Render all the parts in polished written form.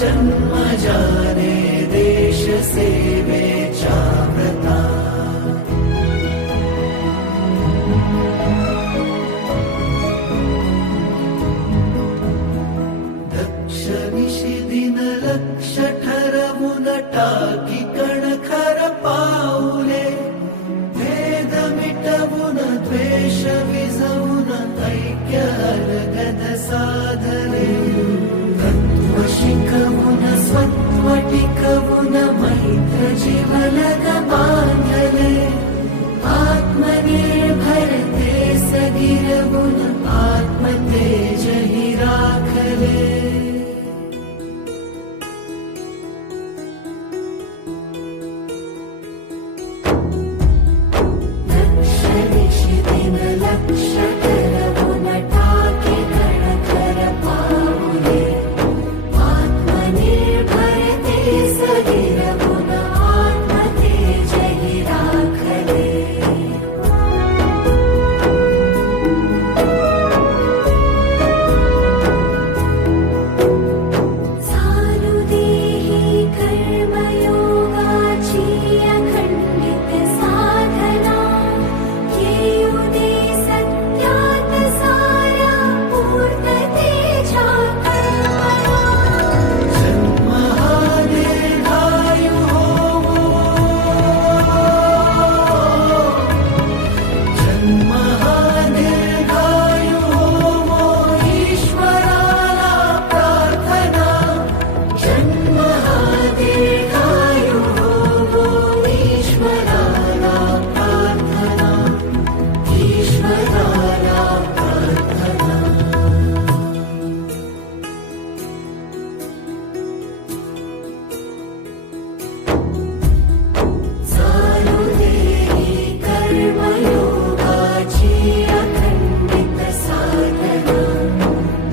जन्म जाने देश सेवेच्या व्रता दक्षिणेशी दिन लक्ष ठरवून टाकी कणखर पाऊले भेद मिटवून द्वेष विझवून ऐक्य अलगद साधले तत्व शिकवून स्वत्व टिकवून मैत्र जीवलग बांधले आत्मनिर्भर तेज गिरवून आत्मतेज हि राखले दक्षिणेशी दिन लक्ष ठरवून टाकी कणखर पाऊले आत्मनिर्भर तेज गिरवून आत्मतेज हि राखले चालू दे ही कर्मयोगाची अखंडित साधना येऊ दे सत्यात साऱ्या पूर्णतेच्या कल्पना जन्म हा दीर्घायु होवो जन्म हा दीर्घायु होवो ईश्वराला प्रार्थना जन्म हा दीर्घायु होवो ईश्वराला प्रार्थना ईश्वराला प्रार्थना चालू दे ही कर्मयोगाची अखंडित साधना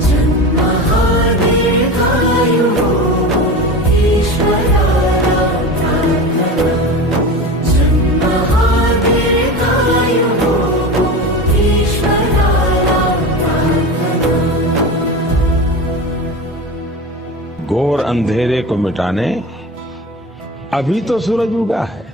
जन्म हा दीर्घायु होवो ईश्वराला प्रार्थना जन्म हा दीर्घायु होवो ईश्वराला प्रार्थना घोर अंधेरे को मिटाने अभी तो सूरज उगा है।